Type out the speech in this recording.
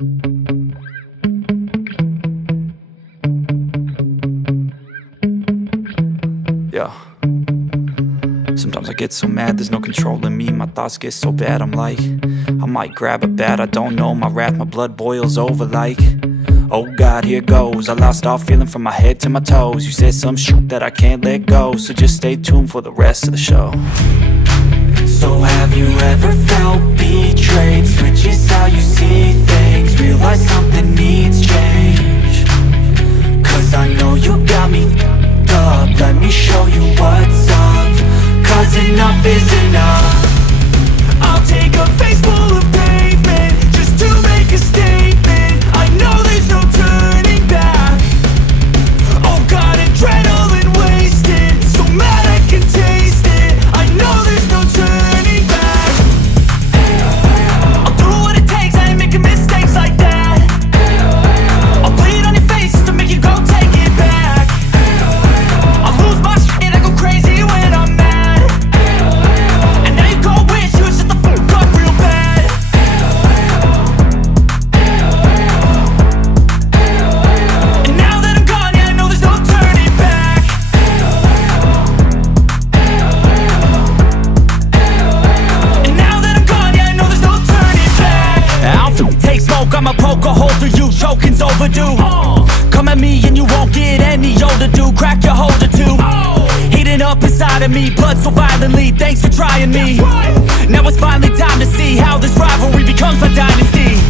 Yeah. Sometimes I get so mad, there's no controlling me. My thoughts get so bad, I'm like, I might grab a bat, I don't know. My wrath, my blood boils over like, oh God, here goes. I lost all feeling from my head to my toes. You said some shit that I can't let go, so just stay tuned for the rest of the show. So have you ever felt betrayed? Switches how you see things, realize something needs change. Cause I know you got me up, let me show you what's up. Cause enough is enough. I'll take a face full of pavement just to make a statement. I know there's no turning back. Oh God, adrenaline wasted, so mad I can taste it. I know there's no turning back. I'll do what it takes, I ain't making mistakes like that. I'll bleed on your face to make you go take it back. I'll lose my shit, I go crazy when I'm mad. And now you go wish you would shut the fuck up real bad. And now that I'm gone, yeah, I know there's no turning back. And now that I'm gone, yeah, I know there's no turning back. I'll take smoke, I'ma poke a hole through you, choking's overdue. Come at me and you won't get any older, dude. Crack your holder too. Heating up inside of me, blood so violently. Thanks for trying me. Now it's finally time to see how this rivalry becomes my dynasty.